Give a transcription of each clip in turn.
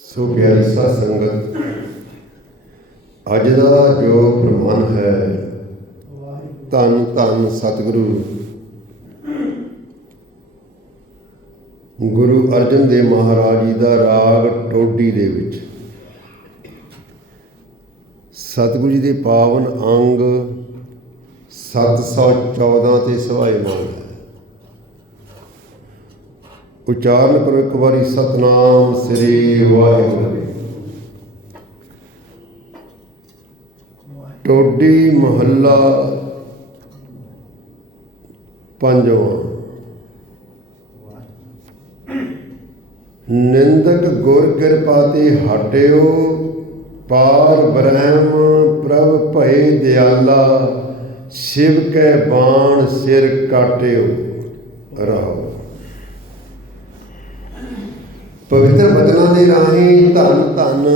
ਸੋ ਪਿਆਰੀ ਸਾਧ ਸੰਗਤ, ਅੱਜ ਦਾ ਜੋ ਪ੍ਰਮਾਨ ਹੈ, ਧੰਨ ਧੰਨ ਸਤਿਗੁਰੂ। ਗੁਰੂ ਅਰਜਨ ਦੇਵ ਮਹਾਰਾਜ ਜੀ ਦਾ ਰਾਗ ਟੋਡੀ ਦੇ ਵਿੱਚ। ਸਤਿਗੁਰੂ ਜੀ ਦੇ ਪਾਵਨ ਅੰਗ 714 ਤੇ ਸਵਾਈਮਾਨ ਹੈ। ਉਚਾਰਨ ਕਰੋ ਇੱਕ ਵਾਰੀ, ਸਤਨਾਮ ਸ੍ਰੀ ਵਾਹਿਗੁਰੂ ਟੋਡੀ ਮਹੱਲਾ ਪੰਜਵਾਂ। ਨਿੰਦਕ ਗੁਰ ਕਿਰਪਾ ਤੇ ਹਟਿਓ, ਪਾਰ ਬ੍ਰਹਮ ਪ੍ਰਭ ਭਏ ਦਿਆਲਾ, ਸ਼ਿਵ ਕੈ ਬਾਣ ਸਿਰ ਕਾਟਿਓ। ਰਹੋ। ਪਵਿੱਤਰ ਬਚਨਾਂ ਦੇ ਰਾਹੀਂ ਧੰਨ ਧੰਨ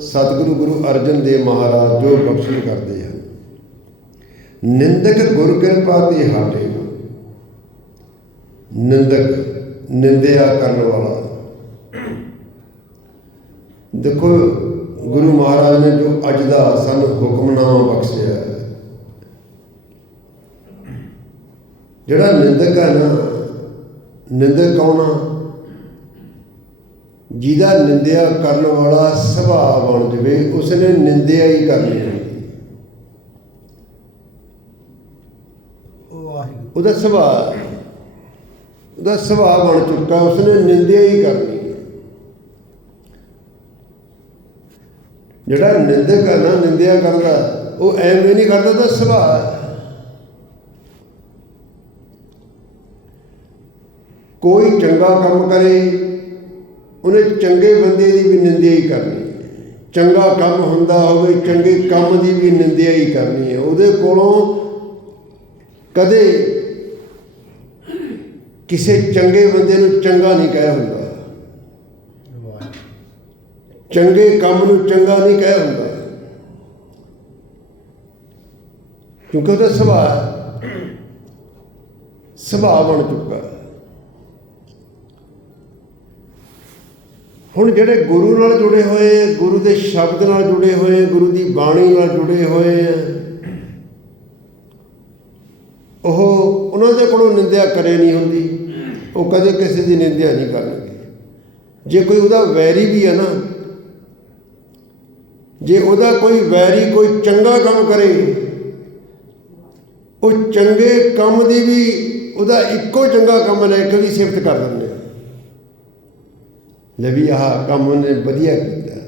ਸਤਿਗੁਰੂ ਗੁਰੂ ਅਰਜਨ ਦੇਵ ਮਹਾਰਾਜ ਜੋ ਬਖਸ਼ਿਸ਼ ਕਰਦੇ ਹਨ। ਨਿੰਦਕ ਗੁਰ ਕਿਰਪਾ ਤੇ ਹਾਟੇ ਨਿੰਦਕ ਨਿੰਦਿਆ ਕਰਨ ਵਾਲਾ। ਦੇਖੋ ਗੁਰੂ ਮਹਾਰਾਜ ਨੇ ਜੋ ਅੱਜ ਦਾ ਸਾਨੂੰ ਹੁਕਮਨਾਮਾ ਬਖਸ਼ਿਆ ਜਿਹੜਾ ਨਿੰਦਕ ਹੈ ਨਾ, ਨਿੰਦਕ ਕੌਣ ਆ? ਜਿਹਦਾ ਨਿੰਦਿਆ ਕਰਨ ਵਾਲਾ ਸੁਭਾਅ ਬਣ ਜਵੇ ਉਸਨੇ ਨਿੰਦਿਆ ਹੀ ਕਰਨੀ ਹੈ। ਵਾਹਿਗੁਰੂ। ਉਹਦਾ ਸੁਭਾਅ ਉਹਦਾ ਸੁਭਾਅ ਬਣ ਚੁੱਕਾ ਉਸਨੇ ਨਿੰਦਿਆ ਹੀ ਕਰਨੀ ਜਿਹੜਾ ਨਿੰਦਕ ਹੈ ਨਾ ਨਿੰਦਿਆ ਕਰਦਾ ਉਹ ਐਵੇਂ ਨਹੀਂ ਕਰਦਾ ਤਾਂ ਸੁਭਾਅ। ਕੋਈ ਚੰਗਾ ਕੰਮ ਕਰੇ ਉਹਨੇ ਚੰਗੇ ਬੰਦੇ ਦੀ ਵੀ ਨਿੰਦਿਆ ਹੀ ਕਰਨੀ ਚੰਗਾ ਕੰਮ ਹੁੰਦਾ ਹੋਵੇ, ਚੰਗੇ ਕੰਮ ਦੀ ਵੀ ਨਿੰਦਿਆ ਹੀ ਕਰਨੀ ਹੈ। ਉਹਦੇ ਕੋਲੋਂ ਕਦੇ ਕਿਸੇ ਚੰਗੇ ਬੰਦੇ ਨੂੰ ਚੰਗਾ ਨਹੀਂ ਕਹਿ ਹੁੰਦਾ। ਚੰਗੇ ਕੰਮ ਨੂੰ ਚੰਗਾ ਨਹੀਂ ਕਹਿ ਹੁੰਦਾ। ਕਿਉਂਕਿ ਉਹਦਾ ਸੁਭਾਅ ਸੁਭਾਅ ਬਣ ਚੁੱਕਾ ਹੈ। ਹੁਣ ਜਿਹੜੇ ਗੁਰੂ ਨਾਲ ਜੁੜੇ ਹੋਏ, ਗੁਰੂ ਦੇ ਸ਼ਬਦ ਨਾਲ ਜੁੜੇ ਹੋਏ, ਗੁਰੂ ਦੀ ਬਾਣੀ ਨਾਲ ਜੁੜੇ ਹੋਏ ਆ, ਉਹ ਉਹਨਾਂ ਦੇ ਕੋਲੋਂ ਨਿੰਦਿਆ ਕਰੇ ਨਹੀਂ ਹੁੰਦੀ। ਉਹ ਕਦੇ ਕਿਸੇ ਦੀ ਨਿੰਦਿਆ ਨਹੀਂ ਕਰਨਗੇ। ਜੇ ਕੋਈ ਉਹਦਾ ਵੈਰੀ ਵੀ ਹੈ ਨਾ, ਜੇ ਉਹਦਾ ਕੋਈ ਵੈਰੀ ਕੋਈ ਚੰਗਾ ਕੰਮ ਕਰੇ, ਉਹ ਚੰਗੇ ਕੰਮ ਦੀ ਵੀ ਉਹਦਾ ਇੱਕੋ ਚੰਗਾ ਕੰਮ ਲੈ ਕੇ ਵੀ ਸਿਫਤ ਕਰ ਦਿੰਦੇ ਆ। ਲੈ ਵੀ ਆਹ ਕੰਮ ਉਹਨੇ ਵਧੀਆ ਕੀਤਾ।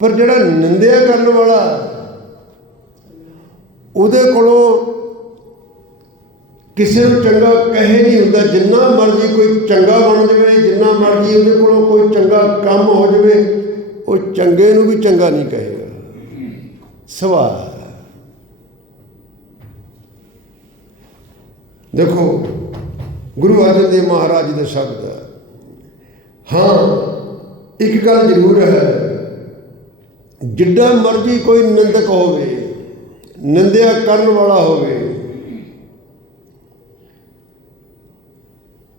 ਪਰ ਜਿਹੜਾ ਨਿੰਦਿਆ ਕਰਨ ਵਾਲਾ, ਉਹਦੇ ਕੋਲੋਂ ਕਿਸੇ ਨੂੰ ਚੰਗਾ ਕਹੇ ਨਹੀਂ ਹੁੰਦਾ। ਜਿੰਨਾ ਮਰਜ਼ੀ ਕੋਈ ਚੰਗਾ ਬਣ ਜਾਵੇ, ਜਿੰਨਾ ਮਰਜ਼ੀ ਉਹਦੇ ਕੋਲੋਂ ਕੋਈ ਚੰਗਾ ਕੰਮ ਹੋ ਜਾਵੇ, ਉਹ ਚੰਗੇ ਨੂੰ ਵੀ ਚੰਗਾ ਨਹੀਂ ਕਹੇਗਾ। ਸਵਾਲ ਦੇਖੋ ਗੁਰੂ ਅਰਜਨ ਦੇਵ ਮਹਾਰਾਜ ਜੀ ਦੇ ਸ਼ਬਦ ਹੈ। ਹਾਂ, ਇੱਕ ਗੱਲ ਜ਼ਰੂਰ ਹੈ। ਜਿੱਡਾ ਮਰਜ਼ੀ ਕੋਈ ਨਿੰਦਕ ਹੋਵੇ, ਨਿੰਦਿਆ ਕਰਨ ਵਾਲਾ ਹੋਵੇ,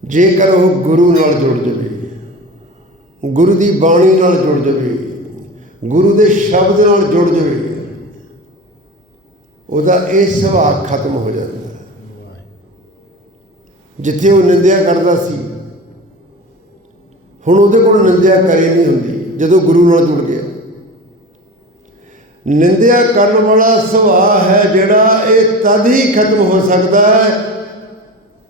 ਜੇਕਰ ਉਹ ਗੁਰੂ ਨਾਲ ਜੁੜ ਜਾਵੇ, ਗੁਰੂ ਦੀ ਬਾਣੀ ਨਾਲ ਜੁੜ ਜਾਵੇ, ਗੁਰੂ ਦੇ ਸ਼ਬਦ ਨਾਲ ਜੁੜ ਜਾਵੇ, ਉਹਦਾ ਇਹ ਸੁਭਾਅ ਖਤਮ ਹੋ ਜਾਂਦਾ। ਜਿੱਥੇ ਉਹ ਨਿੰਦਿਆ ਕਰਦਾ ਸੀ, ਹੁਣ ਉਹਦੇ ਕੋਲ ਨਿੰਦਿਆ ਕਰੇ ਨਹੀਂ ਹੁੰਦੀ, ਜਦੋਂ ਗੁਰੂ ਨਾਲ ਜੁੜ ਗਿਆ। ਨਿੰਦਿਆ ਕਰਨ ਵਾਲਾ ਸੁਭਾਅ ਹੈ ਜਿਹੜਾ ਇਹ ਤਦ ਹੀ ਖਤਮ ਹੋ ਸਕਦਾ ਹੈ,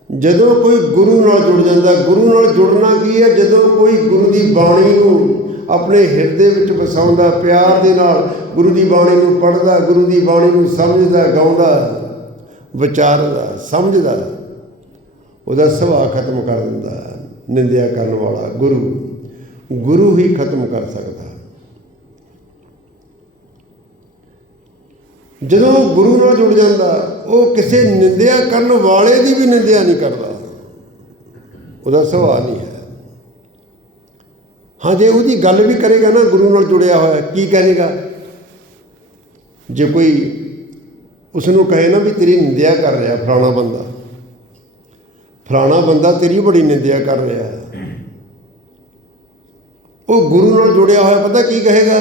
ਜਦੋਂ ਕੋਈ ਗੁਰੂ ਨਾਲ ਜੁੜ ਜਾਂਦਾ। ਗੁਰੂ ਨਾਲ ਜੁੜਨਾ ਕੀ ਹੈ? ਜਦੋਂ ਕੋਈ ਗੁਰੂ ਦੀ ਬਾਣੀ ਨੂੰ ਆਪਣੇ ਹਿਰਦੇ ਵਿੱਚ ਵਸਾਉਂਦਾ, ਪਿਆਰ ਦੇ ਨਾਲ ਗੁਰੂ ਦੀ ਬਾਣੀ ਨੂੰ ਪੜ੍ਹਦਾ, ਗੁਰੂ ਦੀ ਬਾਣੀ ਨੂੰ ਸਮਝਦਾ, ਗਾਉਂਦਾ, ਵਿਚਾਰਦਾ, ਸਮਝਦਾ। ਉਹਦਾ ਸੁਭਾਅ ਖਤਮ ਕਰ ਦਿੰਦਾ ਨਿੰਦਿਆ ਕਰਨ ਵਾਲਾ ਗੁਰੂ। ਗੁਰੂ ਹੀ ਖਤਮ ਕਰ ਸਕਦਾ ਜਦੋਂ ਉਹ ਗੁਰੂ ਨਾਲ ਜੁੜ ਜਾਂਦਾ, ਉਹ ਕਿਸੇ ਨਿੰਦਿਆ ਕਰਨ ਵਾਲੇ ਦੀ ਵੀ ਨਿੰਦਿਆ ਨਹੀਂ ਕਰਦਾ। ਉਹਦਾ ਸੁਭਾਅ ਨਹੀਂ ਹੈ। ਹਾਂ, ਜੇ ਉਹਦੀ ਗੱਲ ਵੀ ਕਰੇਗਾ ਨਾ, ਗੁਰੂ ਨਾਲ ਜੁੜਿਆ ਹੋਇਆ, ਕੀ ਕਹੇਗਾ ਜੇ ਕੋਈ ਉਸ ਨੂੰ ਕਹੇ ਨਾ ਵੀ ਤੇਰੀ ਨਿੰਦਿਆ ਕਰ ਰਿਹਾ, ਫਲਾਣਾ ਬੰਦਾ ਫਲਾਣਾ ਬੰਦਾ ਤੇਰੀ ਬੜੀ ਨਿੰਦਿਆ ਕਰ ਰਿਹਾ ਹੈ। ਉਹ ਗੁਰੂ ਨਾਲ ਜੁੜਿਆ ਹੋਇਆ ਪਤਾ ਕੀ ਕਹੇਗਾ?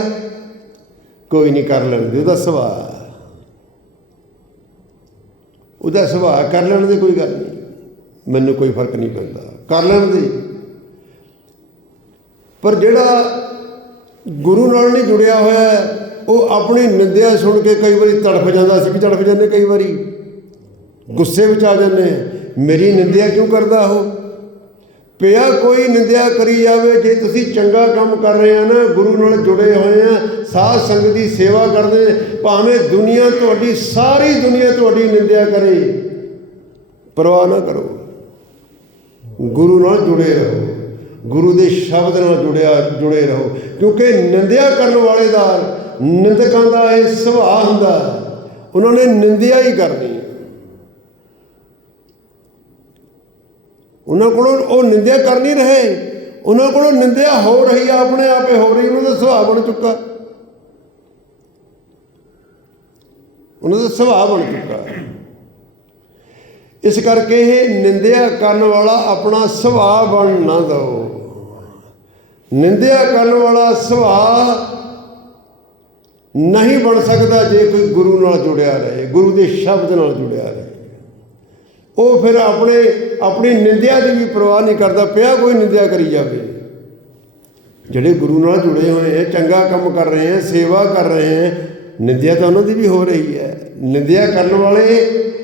ਕੋਈ ਨਹੀਂ ਕਰ ਲੈਣ ਦੇ ਉਹਦਾ ਸੁਭਾਅ। ਉਹਦਾ ਸੁਭਾਅ ਕਰ ਲੈਣ ਦੀ ਕੋਈ ਗੱਲ ਨਹੀਂ। ਮੈਨੂੰ ਕੋਈ ਫ਼ਰਕ ਨਹੀਂ ਪੈਂਦਾ। ਕਰ ਲੈਣ ਦੀ। ਪਰ ਜਿਹੜਾ ਗੁਰੂ ਨਾਲ ਨਹੀਂ ਜੁੜਿਆ ਹੋਇਆ, ਉਹ ਆਪਣੀ ਨਿੰਦਿਆ ਸੁਣ ਕੇ ਕਈ ਵਾਰੀ ਤੜਫ ਜਾਂਦਾ ਸੀ, ਵੀ ਤੜਫ ਜਾਂਦੇ ਕਈ ਵਾਰੀ। ਗੁੱਸੇ ਵਿੱਚ ਆ ਜਾਂਦੇ ਮੇਰੀ ਨਿੰਦਿਆ ਕਿਉਂ ਕਰਦਾ ਉਹ? ਪਿਆ ਕੋਈ ਨਿੰਦਿਆ ਕਰੀ ਜਾਵੇ, ਜੇ ਤੁਸੀਂ ਚੰਗਾ ਕੰਮ ਕਰ ਰਹੇ ਆ ਨਾ, ਗੁਰੂ ਨਾਲ ਜੁੜੇ ਹੋਏ ਆ, ਸਾਧ ਸੰਗਤ ਦੀ ਸੇਵਾ ਕਰਦੇ ਭਾਵੇਂ ਦੁਨੀਆ ਤੁਹਾਡੀ, ਸਾਰੀ ਦੁਨੀਆ ਤੁਹਾਡੀ ਨਿੰਦਿਆ ਕਰੇ। ਪਰਵਾਹ ਨਾ ਕਰੋ। ਗੁਰੂ ਨਾਲ ਜੁੜੇ ਰਹੋ। ਗੁਰੂ ਦੇ ਸ਼ਬਦ ਨਾਲ ਜੁੜਿਆ, ਜੁੜੇ ਰਹੋ। ਕਿਉਂਕਿ ਨਿੰਦਿਆ ਕਰਨ ਵਾਲੇ ਦਾ ਨਿੰਦਕਾਂ ਦਾ ਇਹ ਸੁਭਾਅ ਹੁੰਦਾ। ਉਹਨਾਂ ਨੇ ਨਿੰਦਿਆ ਹੀ ਕਰਨੀ। ਹੈ ਉਹਨਾਂ ਕੋਲੋਂ ਉਹ ਨਿੰਦਿਆ ਕਰ ਨਹੀਂ ਰਹੇ। ਉਹਨਾਂ ਕੋਲੋਂ ਨਿੰਦਿਆ ਹੋ ਰਹੀ ਆ, ਆਪਣੇ ਆਪੇ ਹੋ ਰਹੀ, ਉਹਨਾਂ ਦਾ ਸੁਭਾਅ ਬਣ ਚੁੱਕਾ। ਉਹਨਾਂ ਦਾ ਸੁਭਾਅ ਬਣ ਚੁੱਕਾ। ਇਸ ਕਰਕੇ ਇਹ ਨਿੰਦਿਆ ਕਰਨ ਵਾਲਾ ਆਪਣਾ ਸੁਭਾਅ ਬਣ ਨਾ ਦਿਓ ਨਿੰਦਿਆ ਕਰਨ ਵਾਲਾ ਸੁਭਾਅ ਨਹੀਂ ਬਣ ਸਕਦਾ ਜੇ ਕੋਈ ਗੁਰੂ ਨਾਲ ਜੁੜਿਆ ਰਹੇ, ਗੁਰੂ ਦੇ ਸ਼ਬਦ ਨਾਲ ਜੁੜਿਆ ਰਹੇ। ਉਹ ਫਿਰ ਆਪਣੇ, ਆਪਣੀ ਨਿੰਦਿਆ ਦੀ ਵੀ ਪਰਵਾਹ ਨਹੀਂ ਕਰਦਾ, ਪਿਆ ਕੋਈ ਨਿੰਦਿਆ ਕਰੀ ਜਾਵੇ। ਜਿਹੜੇ ਗੁਰੂ ਨਾਲ ਜੁੜੇ ਹੋਏ ਹੈ ਚੰਗਾ ਕੰਮ ਕਰ ਰਹੇ ਹੈ ਸੇਵਾ ਕਰ ਰਹੇ ਹੈ ਨਿੰਦਿਆ ਤਾਂ ਉਹਨਾਂ ਦੀ ਵੀ ਹੋ ਰਹੀ ਹੈ। ਨਿੰਦਿਆ ਕਰਨ ਵਾਲੇ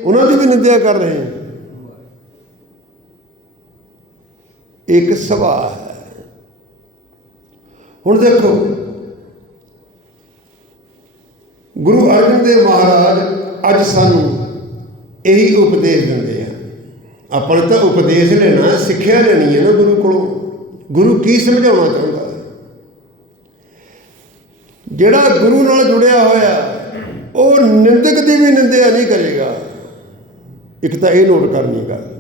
ਉਹਨਾਂ ਦੀ ਵੀ ਨਿੰਦਿਆ ਕਰ ਰਹੇ ਹੈ ਇੱਕ ਸੁਭਾਅ ਹੈ। ਹੁਣ ਦੇਖੋ, ਗੁਰੂ ਅਰਜਨ ਦੇਵ ਮਹਾਰਾਜ ਅੱਜ ਸਾਨੂੰ ਇਹੀ ਉਪਦੇਸ਼ ਦਿੰਦੇ ਆਪਾਂ ਨੇ ਤਾਂ ਉਪਦੇਸ਼ ਲੈਣਾ, ਸਿੱਖਿਆ ਲੈਣੀ ਹੈ ਨਾ ਗੁਰੂ ਕੋਲੋਂ। ਗੁਰੂ ਕੀ ਸਮਝਾਉਣਾ ਚਾਹੁੰਦਾ? ਜਿਹੜਾ ਗੁਰੂ ਨਾਲ ਜੁੜਿਆ ਹੋਇਆ, ਉਹ ਨਿੰਦਕ ਦੀ ਵੀ ਨਿੰਦਿਆ ਨਹੀਂ ਕਰੇਗਾ। ਇੱਕ ਤਾਂ ਇਹ ਨੋਟ ਕਰਨੀ ਗੱਲ।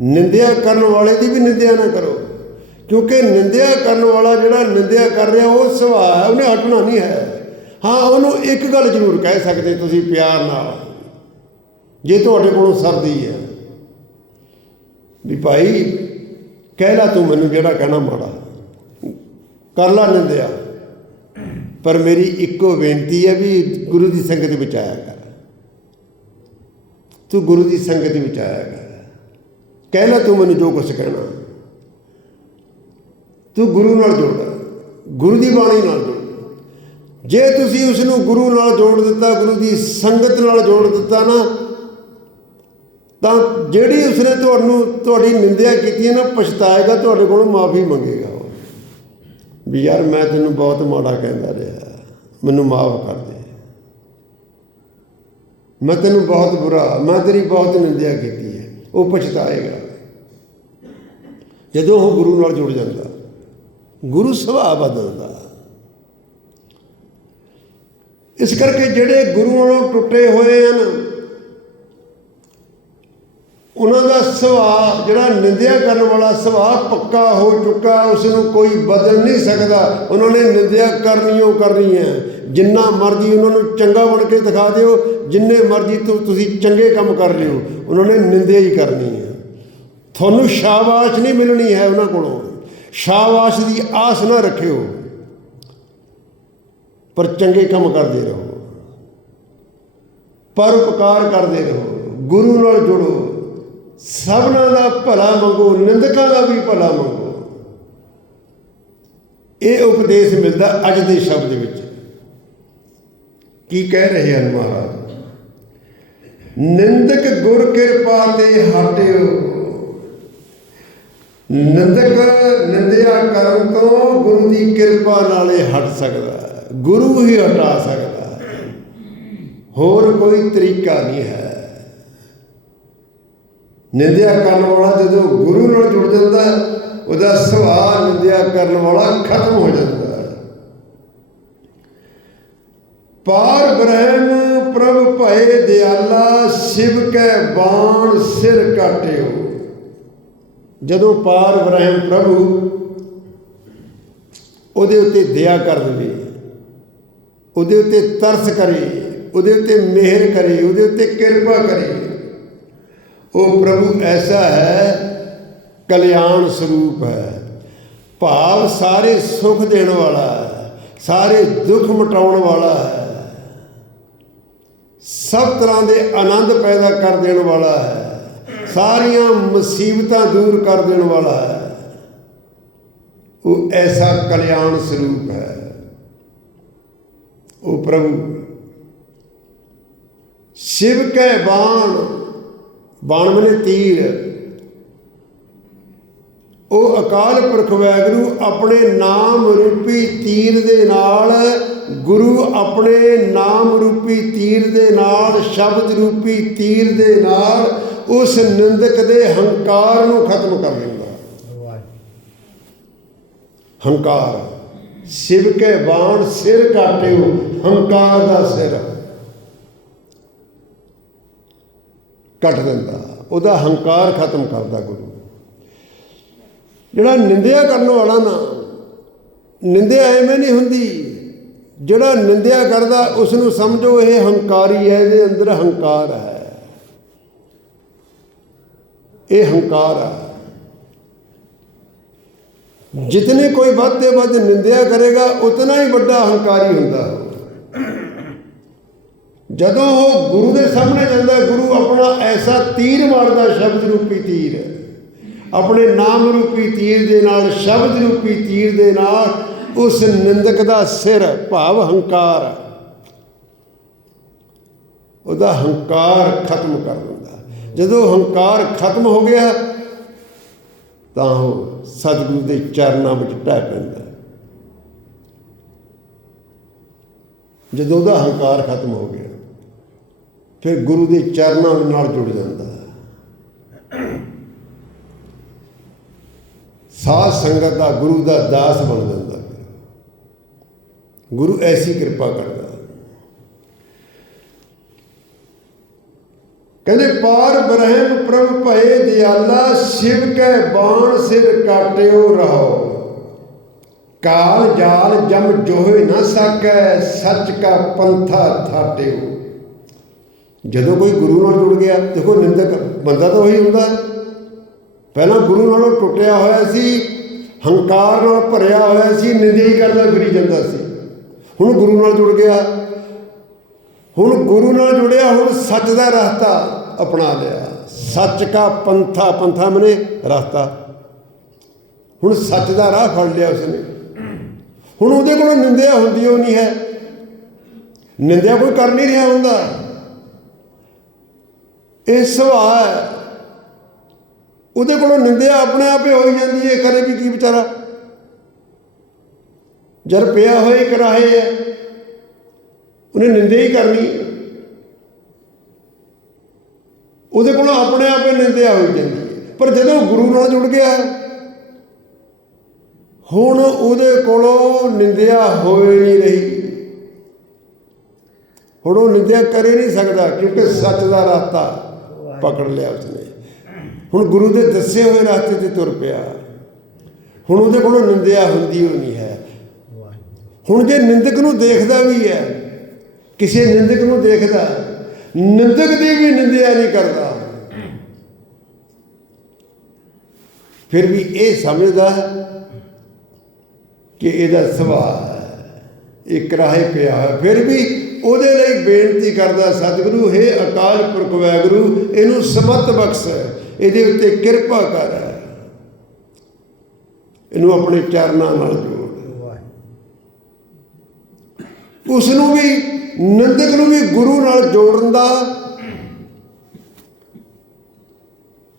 ਨਿੰਦਿਆ ਕਰਨ ਵਾਲੇ ਦੀ ਵੀ ਨਿੰਦਿਆ ਨਾ ਕਰੋ। ਕਿਉਂਕਿ ਨਿੰਦਿਆ ਕਰਨ ਵਾਲਾ ਜਿਹੜਾ ਨਿੰਦਿਆ ਕਰ ਰਿਹਾ, ਉਹ ਸੁਭਾਅ ਹੈ ਉਹਨੇ ਹਟਣਾ ਨਹੀਂ ਹੈ। ਹਾਂ, ਉਹਨੂੰ ਇੱਕ ਗੱਲ ਜ਼ਰੂਰ ਕਹਿ ਸਕਦੇ ਤੁਸੀਂ ਪਿਆਰ ਨਾਲ। ਜੇ ਤੁਹਾਡੇ ਕੋਲੋਂ ਸਰਦੀ ਹੈ ਵੀ ਭਾਈ, ਕਹਿ ਲੈ ਤੂੰ ਮੈਨੂੰ ਜਿਹੜਾ ਕਹਿਣਾ ਮਾੜਾ। ਕਰ ਲਾ ਨਿੰਦਿਆ ਪਰ ਮੇਰੀ ਇੱਕੋ ਬੇਨਤੀ ਹੈ ਵੀ ਗੁਰੂ ਦੀ ਸੰਗਤ ਵਿੱਚ ਆਇਆ ਕਰ। ਤੂੰ ਗੁਰੂ ਦੀ ਸੰਗਤ ਵਿੱਚ ਆਇਆ ਕਰ। ਕਹਿ ਲੈ ਤੂੰ ਮੈਨੂੰ ਜੋ ਕੁਝ ਕਹਿਣਾ। ਤੂੰ ਗੁਰੂ ਨਾਲ ਜੋੜ ਗੁਰੂ ਦੀ ਬਾਣੀ ਨਾਲ ਜੋੜ ਜੇ ਤੁਸੀਂ ਉਸ ਨੂੰ ਗੁਰੂ ਨਾਲ ਜੋੜ ਦਿੱਤਾ, ਗੁਰੂ ਦੀ ਸੰਗਤ ਨਾਲ ਜੋੜ ਦਿੱਤਾ ਨਾ ਤਾਂ ਜਿਹੜੀ ਉਸਨੇ ਤੁਹਾਨੂੰ, ਤੁਹਾਡੀ ਨਿੰਦਿਆ ਕੀਤੀ ਹੈ ਨਾ, ਪਛਤਾਏਗਾ, ਤੁਹਾਡੇ ਕੋਲੋਂ ਮਾਫੀ ਮੰਗੇਗਾ ਉਹ। ਵੀ ਯਾਰ ਮੈਂ ਤੈਨੂੰ ਬਹੁਤ ਮਾੜਾ ਕਹਿੰਦਾ ਰਿਹਾ। ਮੈਨੂੰ ਮਾਫ ਕਰ ਦੇ। ਮੈਂ ਤੈਨੂੰ ਬਹੁਤ ਬੁਰਾ, ਮੈਂ ਤੇਰੀ ਬਹੁਤ ਨਿੰਦਿਆ ਕੀਤੀ ਹੈ। ਉਹ ਪਛਤਾਏਗਾ। ਜਦੋਂ ਉਹ ਗੁਰੂ ਨਾਲ ਜੁੜ ਜਾਂਦਾ, ਗੁਰੂ ਸੁਭਾਅ ਬਦਲਦਾ। ਇਸ ਕਰਕੇ ਜਿਹੜੇ ਗੁਰੂ ਨਾਲੋਂ ਟੁੱਟੇ ਹੋਏ ਹਨ ਉਹਨਾਂ ਦਾ ਸੁਭਾਅ, ਜਿਹੜਾ ਨਿੰਦਿਆ ਕਰਨ ਵਾਲਾ ਸੁਭਾਅ ਪੱਕਾ ਹੋ ਚੁੱਕਾ ਉਸ ਨੂੰ ਕੋਈ ਬਦਲ ਨਹੀਂ ਸਕਦਾ। ਉਹਨਾਂ ਨੇ ਨਿੰਦਿਆ ਕਰਨੀ ਉਹ ਕਰਨੀ ਹੈ। ਜਿੰਨਾ ਮਰਜ਼ੀ ਉਹਨਾਂ ਨੂੰ ਚੰਗਾ ਬਣ ਕੇ ਦਿਖਾ ਦਿਓ, ਜਿੰਨੇ ਮਰਜ਼ੀ ਤੋਂ, ਤੁਸੀਂ ਚੰਗੇ ਕੰਮ ਕਰ ਲਿਓ ਉਹਨਾਂ ਨੇ ਨਿੰਦਿਆ ਹੀ ਕਰਨੀ ਹੈ। ਤੁਹਾਨੂੰ ਸ਼ਾਬਾਸ਼ ਨਹੀਂ ਮਿਲਣੀ ਹੈ ਉਹਨਾਂ ਕੋਲੋਂ। ਸ਼ਾਬਾਸ਼ ਦੀ ਆਸ ਨਾ ਰੱਖਿਓ। ਪਰ ਚੰਗੇ ਕੰਮ ਕਰਦੇ ਰਹੋ। ਪਰਉਪਕਾਰ ਕਰਦੇ ਰਹੋ। ਗੁਰੂ ਨਾਲ ਜੁੜੋ। ਸਭਨਾਂ ਦਾ ਭਲਾ ਮੰਗੋ, ਨਿੰਦਕਾਂ ਦਾ ਵੀ ਭਲਾ ਮੰਗੋ। ਇਹ ਉਪਦੇਸ਼ ਮਿਲਦਾ ਅੱਜ ਦੇ ਸ਼ਬਦ ਵਿੱਚ। ਕੀ ਕਹਿ ਰਹੇ ਹਨ ਮਹਾਰਾਜ? ਨਿੰਦਕ ਗੁਰ ਕਿਰਪਾ ਤੇ ਹਟਿਓ। ਨਿੰਦਕ ਨਿੰਦਿਆ ਕਰਨ ਤੋਂ ਗੁਰੂ ਦੀ ਕਿਰਪਾ ਨਾਲੇ ਹਟ ਸਕਦਾ ਗੁਰੂ ਹੀ ਹਟਾ ਸਕਦਾ ਹੋਰ ਕੋਈ ਤਰੀਕਾ ਨਹੀਂ ਹੈ। ਨਿੰਦਿਆ ਕਰਨ ਵਾਲਾ ਜਦੋਂ ਗੁਰੂ ਨਾਲ ਜੁੜ ਜਾਂਦਾ ਹੈ, ਉਹਦਾ ਸੁਭਾਅ ਨਿੰਦਿਆ ਕਰਨ ਵਾਲਾ ਖਤਮ ਹੋ ਜਾਂਦਾ ਹੈ। ਪਾਰ ਬ੍ਰਹਮ ਪ੍ਰਭ ਭਏ ਦਿਆਲਾ ਸਿਵ ਕੈ ਬਾਣ ਸਿਰ ਕਾਟਿਓ। ਜਦੋਂ ਪਾਰ ਬ੍ਰਹਮ ਪ੍ਰਭੂ ਉਹਦੇ ਉੱਤੇ ਦਇਆ ਕਰ ਦੇਵੇ ਉਹਦੇ ਉੱਤੇ ਤਰਸ ਕਰੇ ਉਹਦੇ ਉੱਤੇ ਮਿਹਰ ਕਰੇ ਉਹਦੇ ਉੱਤੇ ਕਿਰਪਾ ਕਰੇ ਉਹ ਪ੍ਰਭੂ ਐਸਾ ਹੈ, ਕਲਿਆਣ ਸਰੂਪ ਹੈ। ਭਾਵ ਸਾਰੇ ਸੁਖ ਦੇਣ ਵਾਲਾ ਹੈ, ਸਾਰੇ ਦੁੱਖ ਮਿਟਾਉਣ ਵਾਲਾ ਹੈ। ਸਭ ਤਰ੍ਹਾਂ ਦੇ ਆਨੰਦ ਪੈਦਾ ਕਰ ਦੇਣ ਵਾਲਾ ਹੈ, ਸਾਰੀਆਂ ਮੁਸੀਬਤਾਂ ਦੂਰ ਕਰ ਦੇਣ ਵਾਲਾ ਹੈ। ਉਹ ਐਸਾ ਕਲਿਆਣ ਸਰੂਪ ਹੈ। ਉਹ ਪ੍ਰਭੂ, ਸ਼ਿਵ ਕੈ ਬਾਣ ਬਾਣ ਮਨੇ ਤੀਰ। ਉਹ ਅਕਾਲ ਪੁਰਖ ਵੈਗਰੂ ਆਪਣੇ ਨਾਮ ਰੂਪੀ ਤੀਰ ਦੇ ਨਾਲ, ਗੁਰੂ ਆਪਣੇ ਨਾਮ ਰੂਪੀ ਤੀਰ ਦੇ ਨਾਲ, ਸ਼ਬਦ ਰੂਪੀ ਤੀਰ ਦੇ ਨਾਲ ਉਸ ਨਿੰਦਕ ਦੇ ਹੰਕਾਰ ਨੂੰ ਖਤਮ ਕਰ ਦਿੰਦਾ। ਹੰਕਾਰ। ਸ਼ਿਵ ਕੇ ਬਾਣ ਸਿਰ ਕਾਟਿਓ ਹੰਕਾਰ ਦਾ ਸਿਰ। ਕੱਟ ਦਿੰਦਾ, ਉਹਦਾ ਹੰਕਾਰ ਖਤਮ ਕਰਦਾ ਗੁਰੂ। ਜਿਹੜਾ ਨਿੰਦਿਆ ਕਰਨ ਵਾਲਾ ਨਾ, ਨਿੰਦਿਆ ਐਵੇਂ ਨਹੀਂ ਹੁੰਦੀ। ਜਿਹੜਾ ਨਿੰਦਿਆ ਕਰਦਾ ਉਸ ਨੂੰ ਸਮਝੋ ਇਹ ਹੰਕਾਰੀ ਹੈ, ਇਹਦੇ ਅੰਦਰ ਹੰਕਾਰ ਹੈ। ਇਹ ਹੰਕਾਰ ਹੈ। ਜਿਤਨੇ ਕੋਈ ਵੱਧ ਤੇ ਵੱਧ ਨਿੰਦਿਆ ਕਰੇਗਾ, ਉਤਨਾ ਹੀ ਵੱਡਾ ਹੰਕਾਰੀ ਹੁੰਦਾ। ਹੈ ਜਦੋਂ ਉਹ ਗੁਰੂ ਦੇ ਸਾਹਮਣੇ ਜਾਂਦਾ ਗੁਰੂ ਆਪਣਾ ਐਸਾ ਤੀਰ ਮਾਰਦਾ ਸ਼ਬਦ ਰੂਪੀ ਤੀਰ। ਆਪਣੇ ਨਾਮ ਰੂਪੀ ਤੀਰ ਦੇ ਨਾਲ, ਸ਼ਬਦ ਰੂਪੀ ਤੀਰ ਦੇ ਨਾਲ ਉਸ ਨਿੰਦਕ ਦਾ ਸਿਰ ਭਾਵ ਹੰਕਾਰ ਉਹਦਾ ਹੰਕਾਰ ਖਤਮ ਕਰ ਦਿੰਦਾ ਜਦੋਂ ਹੰਕਾਰ ਖਤਮ ਹੋ ਗਿਆ, ਤਾਂ ਉਹ ਸਤਿਗੁਰੂ ਦੇ ਚਰਨਾਂ ਵਿੱਚ ਢਹਿ ਪੈਂਦਾ ਜਦੋਂ ਉਹਦਾ ਹੰਕਾਰ ਖਤਮ ਹੋ ਗਿਆ ਫਿਰ ਗੁਰੂ ਦੇ ਚਰਨਾਂ ਨਾਲ ਜੁੜ ਜਾਂਦਾ ਹੈ। ਸਾਧ ਸੰਗਤ ਦਾ ਗੁਰੂ ਦਾ ਦਾਸ ਬਣ ਜਾਂਦਾ ਗੁਰੂ ਐਸੀ ਕਿਰਪਾ ਕਰਦਾ ਕਹਿੰਦੇ, ਪਾਰ ਬ੍ਰਹਮ ਪ੍ਰਭ ਭਏ ਦਿਆਲਾ, ਸ਼ਿਵ ਕੈ ਬਾਣ ਸਿਰ ਕਾਟਿਓ ਰਹੋ ਕਾਲ ਜਾਲ ਜਮ ਜੋਹੇ ਨਾ ਸਕੈ, ਸੱਚ ਕਾ ਪੰਥਾ ਥਾਟਿਓ। ਜਦੋਂ ਕੋਈ ਗੁਰੂ ਨਾਲ ਜੁੜ ਗਿਆ, ਦੇਖੋ ਨਿੰਦਕ ਬੰਦਾ ਤਾਂ ਉਹੀ ਹੁੰਦਾ। ਪਹਿਲਾਂ ਗੁਰੂ ਨਾਲੋਂ ਟੁੱਟਿਆ ਹੋਇਆ ਸੀ, ਹੰਕਾਰ ਨਾਲ ਭਰਿਆ ਹੋਇਆ ਸੀ, ਨਿੰਦਿਆ ਹੀ ਕਰਦਾ ਫਿਰੀ ਜਾਂਦਾ ਸੀ। ਹੁਣ ਗੁਰੂ ਨਾਲ ਜੁੜ ਗਿਆ। ਹੁਣ ਗੁਰੂ ਨਾਲ ਜੁੜਿਆ, ਹੁਣ ਸੱਚ ਦਾ ਰਸਤਾ ਅਪਣਾ ਲਿਆ। ਸੱਚ ਕਾ ਪੰਥਾ ਪੰਥਾ ਮਨੇ ਰਸਤਾ। ਹੁਣ ਸੱਚ ਦਾ ਰਾਹ ਫੜ ਲਿਆ ਉਸਨੇ। ਹੁਣ ਉਹਦੇ ਕੋਲੋਂ ਨਿੰਦਿਆ ਹੁੰਦੀ ਉਹ ਨਹੀਂ ਹੈ। ਨਿੰਦਿਆ ਕੋਈ ਕਰ ਨਹੀਂ ਰਿਹਾ ਹੁੰਦਾ। ਇਹ ਸੁਭਾਅ ਹੈ। ਉਹਦੇ ਕੋਲੋਂ ਨਿੰਦਿਆ ਆਪਣੇ ਆਪੇ ਹੋਈ ਜਾਂਦੀ ਹੈ ਕਰੇ ਵੀ ਕੀ ਵਿਚਾਰਾ। ਜਦ ਪਿਆ ਹੋਏ ਕਰਾਏ ਹੈ, ਉਹਨੇ ਨਿੰਦਿਆ ਹੀ ਕਰਨੀ ਉਹਦੇ ਕੋਲੋਂ ਆਪਣੇ ਆਪੇ ਨਿੰਦਿਆ ਹੋਈ ਜਾਂਦੀ ਹੈ। ਪਰ ਜਦੋਂ ਗੁਰੂ ਨਾਲ ਜੁੜ ਗਿਆ ਹੁਣ ਉਹਦੇ ਕੋਲੋਂ ਨਿੰਦਿਆ ਹੋਏ ਨਹੀਂ ਰਹੀ। ਹੁਣ ਉਹ ਨਿੰਦਿਆ ਕਰੇ ਨਹੀਂ ਸਕਦਾ, ਕਿਉਂਕਿ ਸੱਚ ਦਾ ਰਸਤਾ ਪਕੜ ਲਿਆ ਉਸਨੇ। ਹੁਣ ਗੁਰੂ ਦੇ ਦੱਸੇ ਹੋਏ ਰਸਤੇ ਤੇ ਤੁਰ ਪਿਆ। ਹੁਣ ਉਹਦੇ ਕੋਲੋਂ ਨਿੰਦਿਆ ਹੁੰਦੀ ਉਹ ਨਹੀਂ ਹੈ। ਹੁਣ ਜੇ ਨਿੰਦਕ ਨੂੰ ਦੇਖਦਾ ਵੀ ਹੈ, ਕਿਸੇ ਨਿੰਦਕ ਨੂੰ ਦੇਖਦਾ, ਨਿੰਦਕ ਦੀ ਵੀ ਨਿੰਦਿਆ ਨਹੀਂ ਕਰਦਾ। ਫਿਰ ਵੀ ਇਹ ਸਮਝਦਾ ਕਿ ਇਹਦਾ ਸੁਭਾਅ ਹੈ। ਇੱਕ ਰਾਹੇ ਪਿਆ ਹੋਇਆ। ਫਿਰ ਵੀ ਉਹਦੇ ਲਈ ਬੇਨਤੀ ਕਰਦਾ ਸਤਿਗੁਰੂ, ਹੈ ਅਕਾਲ ਪੁਰਖ ਵਾਹਿਗੁਰੂ ਇਹਨੂੰ ਸਮਤ ਬਖਸ਼ ਇਹਦੇ ਉੱਤੇ ਕਿਰਪਾ ਕਰ ਇਹਨੂੰ ਆਪਣੇ ਚਰਨਾਂ ਨਾਲ ਜੋੜ। ਉਸ ਨੂੰ ਵੀ, ਨਿੰਦਕ ਨੂੰ ਵੀ ਗੁਰੂ ਨਾਲ ਜੋੜਨ ਦਾ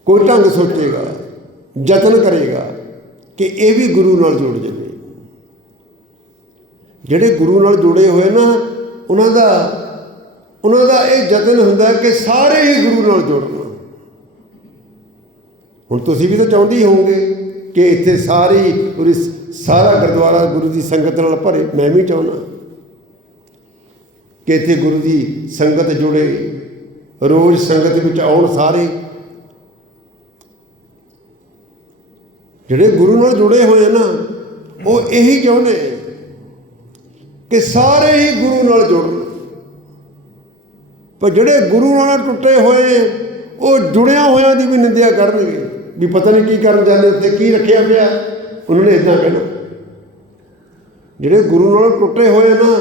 ਕੋਈ ਢੰਗ ਸੋਚੇਗਾ, ਯਤਨ ਕਰੇਗਾ ਕਿ ਇਹ ਵੀ ਗੁਰੂ ਨਾਲ ਜੁੜ ਜਾਵੇ। ਜਿਹੜੇ ਗੁਰੂ ਨਾਲ ਜੁੜੇ ਹੋਏ ਨਾ ਉਹਨਾਂ ਦਾ ਉਹਨਾਂ ਦਾ ਇਹ ਯਤਨ ਹੁੰਦਾ ਕਿ ਸਾਰੇ ਹੀ ਗੁਰੂ ਨਾਲ ਜੁੜਨ ਹੁਣ ਤੁਸੀਂ ਵੀ ਤਾਂ ਚਾਹੁੰਦੇ ਹੀ ਹੋਵੋਗੇ ਕਿ ਇੱਥੇ ਸਾਰੀ ਪੂਰੀ ਸਾਰਾ ਗੁਰਦੁਆਰਾ ਗੁਰੂ ਦੀ ਸੰਗਤ ਨਾਲ ਭਰੇ। ਮੈਂ ਵੀ ਚਾਹੁੰਦਾ ਕਿ ਇੱਥੇ ਗੁਰੂ ਦੀ ਸੰਗਤ ਜੁੜੇ, ਰੋਜ਼ ਸੰਗਤ ਵਿੱਚ ਆਉਣ ਸਾਰੇ। ਜਿਹੜੇ ਗੁਰੂ ਨਾਲ ਜੁੜੇ ਹੋਏ ਨਾ, ਉਹ ਇਹੀ ਚਾਹੁੰਦੇ ਕਿ ਸਾਰੇ ਹੀ ਗੁਰੂ ਨਾਲ ਜੁੜਨ। ਪਰ ਜਿਹੜੇ ਗੁਰੂ ਨਾਲ ਟੁੱਟੇ ਹੋਏ, ਉਹ ਜੁੜਿਆ ਹੋਇਆਂ ਦੀ ਵੀ ਨਿੰਦਿਆ ਕਰਨਗੇ। ਵੀ ਪਤਾ ਨਹੀਂ ਕੀ ਕਰਨ ਜਾਂਦੇ, ਉੱਥੇ ਕੀ ਰੱਖਿਆ ਪਿਆ। ਉਹਨਾਂ ਨੇ ਇਦਾਂ ਕਹਿਣਾ। ਜਿਹੜੇ ਗੁਰੂ ਨਾਲ ਟੁੱਟੇ ਹੋਏ ਨਾ,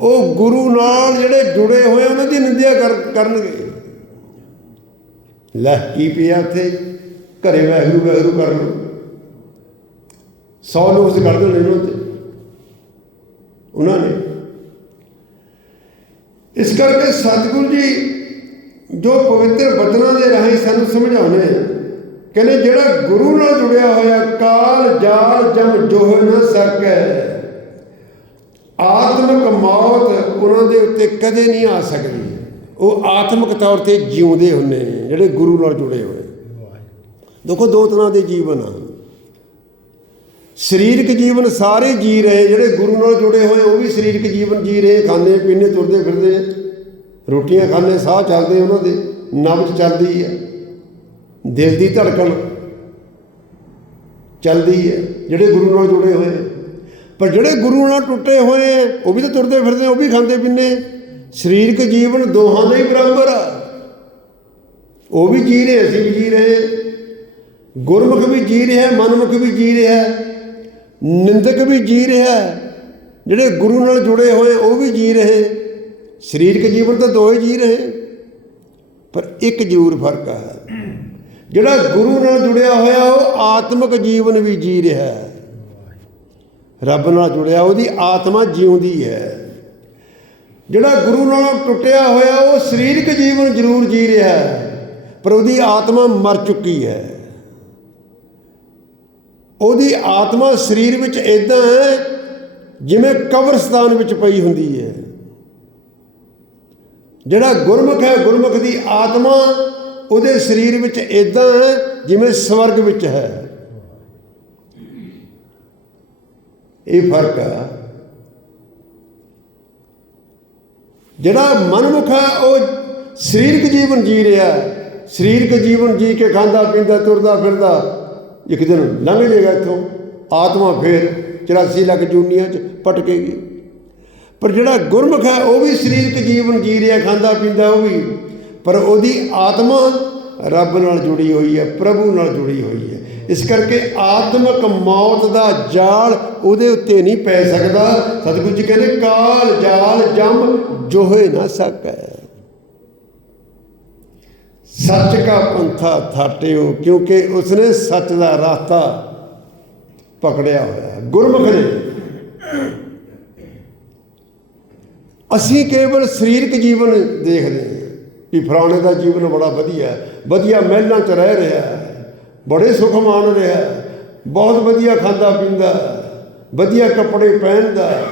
ਉਹ ਗੁਰੂ ਨਾਲ ਜਿਹੜੇ ਜੁੜੇ ਹੋਏ ਉਹਨਾਂ ਦੀ ਨਿੰਦਿਆ ਕਰਨਗੇ। ਲੈ, ਕੀ ਪਿਆ ਉੱਥੇ ਘਰੇ ਵਹਿਰੂ ਵਹਿਰੂ ਕਰ ਲਓ 100 ਲੋਕ ਕੱਢ ਦੇਣੇ ਉਹਨਾਂ ਤੇ। ਉਹਨਾਂ ਨੇ। ਇਸ ਕਰਕੇ ਸਤਿਗੁਰੂ ਜੀ ਜੋ ਪਵਿੱਤਰ ਬਚਨਾਂ ਦੇ ਰਾਹੀਂ ਸਾਨੂੰ ਸਮਝਾਉਂਦੇ ਕਹਿੰਦੇ ਜਿਹੜਾ ਗੁਰੂ ਨਾਲ ਜੁੜਿਆ ਹੋਇਆ ਕਾਲ, ਜਾਲ, ਜਮ, ਜੋਹ ਨਾ ਸਕੈ ਆਤਮਿਕ ਮੌਤ ਉਹਨਾਂ ਦੇ ਉੱਤੇ ਕਦੇ ਨਹੀਂ ਆ ਸਕਦੀ। ਉਹ ਆਤਮਿਕ ਤੌਰ ਤੇ ਜਿਉਂਦੇ ਹੁੰਦੇ ਨੇ, ਜਿਹੜੇ ਗੁਰੂ ਨਾਲ ਜੁੜੇ ਹੋਏ। ਦੇਖੋ ਦੋ ਤਰ੍ਹਾਂ ਦੇ ਜੀਵਨ ਆ। ਸਰੀਰਕ ਜੀਵਨ ਸਾਰੇ ਜੀ ਰਹੇ, ਜਿਹੜੇ ਗੁਰੂ ਨਾਲ ਜੁੜੇ ਹੋਏ, ਉਹ ਵੀ ਸਰੀਰਕ ਜੀਵਨ ਜੀ ਰਹੇ, ਖਾਂਦੇ, ਪੀਂਦੇ, ਤੁਰਦੇ, ਫਿਰਦੇ, ਰੋਟੀਆਂ ਖਾਂਦੇ, ਸਾਹ ਚੱਲਦੇ ਉਹਨਾਂ ਦੇ ਨਬਜ਼ ਚੱਲਦੀ ਹੈ। ਦਿਲ ਦੀ ਧੜਕਣ ਚੱਲਦੀ ਹੈ, ਜਿਹੜੇ ਗੁਰੂ ਨਾਲ ਜੁੜੇ ਹੋਏ। ਪਰ ਜਿਹੜੇ ਗੁਰੂ ਨਾਲ ਟੁੱਟੇ ਹੋਏ ਆ ਉਹ ਵੀ ਤਾਂ ਤੁਰਦੇ ਫਿਰਦੇ, ਉਹ ਵੀ ਖਾਂਦੇ, ਪੀਂਦੇ। ਸਰੀਰਕ ਜੀਵਨ ਦੋਹਾਂ ਦਾ ਹੀ ਬਰਾਬਰ ਆ। ਉਹ ਵੀ ਜੀ ਰਹੇ, ਅਸੀਂ ਵੀ ਜੀ ਰਹੇ। ਗੁਰਮੁਖ ਵੀ ਜੀ ਰਿਹਾ, ਮਨਮੁਖ ਵੀ ਜੀ ਰਿਹਾ। ਨਿੰਦਕ ਵੀ ਜੀ ਰਿਹਾ ਜਿਹੜੇ ਗੁਰੂ ਨਾਲ ਜੁੜੇ ਹੋਏ, ਉਹ ਵੀ ਜੀ ਰਹੇ। ਸਰੀਰਕ ਜੀਵਨ ਤਾਂ ਦੋਏ ਜੀ ਰਹੇ। ਪਰ ਇੱਕ ਜ਼ਰੂਰ ਫ਼ਰਕ ਹੈ। ਜਿਹੜਾ ਗੁਰੂ ਨਾਲ ਜੁੜਿਆ ਹੋਇਆ, ਉਹ ਆਤਮਿਕ ਜੀਵਨ ਵੀ ਜੀ ਰਿਹਾ ਹੈ। ਰੱਬ ਨਾਲ ਜੁੜਿਆ, ਉਹਦੀ ਆਤਮਾ ਜਿਉਂਦੀ ਹੈ। ਜਿਹੜਾ ਗੁਰੂ ਨਾਲ ਟੁੱਟਿਆ ਹੋਇਆ, ਉਹ ਸਰੀਰਕ ਜੀਵਨ ਜ਼ਰੂਰ ਜੀ ਰਿਹਾ ਹੈ। ਪਰ ਉਹਦੀ ਆਤਮਾ ਮਰ ਚੁੱਕੀ ਹੈ। ਉਹਦੀ ਆਤਮਾ ਸਰੀਰ ਵਿੱਚ ਇਦਾਂ ਹੈ ਜਿਵੇਂ ਕਬਰਸਤਾਨ ਵਿੱਚ ਪਈ ਹੁੰਦੀ ਹੈ। ਜਿਹੜਾ ਗੁਰਮੁਖ ਹੈ, ਗੁਰਮੁਖ ਦੀ ਆਤਮਾ ਉਹਦੇ ਸਰੀਰ ਵਿੱਚ ਇਦਾਂ ਹੈ ਜਿਵੇਂ ਸਵਰਗ ਵਿੱਚ ਹੈ। ਇਹ ਫ਼ਰਕ ਹੈ। ਜਿਹੜਾ ਮਨਮੁਖ ਹੈ, ਉਹ ਸਰੀਰਕ ਜੀਵਨ ਜੀ ਰਿਹਾ ਸਰੀਰਕ ਜੀਵਨ ਜੀ ਕੇ ਖਾਂਦਾ, ਪੀਂਦਾ, ਤੁਰਦਾ, ਫਿਰਦਾ। ਇੱਕ ਦਿਨ ਲੰਘ ਜਾਏਗਾ ਇੱਥੋਂ। ਆਤਮਾ ਫੇਰ 84 ਲੱਖ ਜੂਨੀਆਂ ਚ ਪਟਕੇਗੀ ਪਰ ਜਿਹੜਾ ਗੁਰਮੁਖ ਹੈ, ਉਹ ਵੀ ਸਰੀਰਕ ਜੀਵਨ ਜੀ ਰਿਹਾ, ਖਾਂਦਾ ਪੀਂਦਾ ਉਹ ਵੀ। ਪਰ ਉਹਦੀ ਆਤਮਾ ਰੱਬ ਨਾਲ ਜੁੜੀ ਹੋਈ ਹੈ, ਪ੍ਰਭੂ ਨਾਲ ਜੁੜੀ ਹੋਈ ਹੈ। ਇਸ ਕਰਕੇ ਆਤਮਿਕ ਮੌਤ ਦਾ ਜਾਲ ਉਹਦੇ ਉੱਤੇ ਨਹੀਂ ਪੈ ਸਕਦਾ। ਸਤਿਗੁਰੂ ਜੀ ਕਹਿੰਦੇ, ਕਾਲ, ਜਾਲ, ਜਮ, ਜੋਹੇ ਨਾ ਸਕੈ। ਸੱਚ ਕਾ ਪੰਥਾ ਥਾਟਿਓ, ਕਿਉਂਕਿ ਉਸਨੇ ਸੱਚ ਦਾ ਰਾਸਤਾ ਪਕੜਿਆ ਹੋਇਆ ਹੈ ਗੁਰਮੁਖ ਨੇ ਅਸੀਂ ਕੇਵਲ ਸਰੀਰਕ ਜੀਵਨ ਦੇਖਦੇ ਹਾਂ ਵੀ ਫਲਾਣੇ ਦਾ ਜੀਵਨ ਬੜਾ ਵਧੀਆ ਹੈ, ਵਧੀਆ ਮਹਿਲਾਂ 'ਚ ਰਹਿ ਰਿਹਾ ਹੈ, ਬੜੇ ਸੁਖ ਮਾਣ ਰਿਹਾ ਹੈ, ਬਹੁਤ ਵਧੀਆ ਖਾਂਦਾ ਪੀਂਦਾ ਵਧੀਆ ਕੱਪੜੇ ਪਹਿਨਦਾ ਹੈ।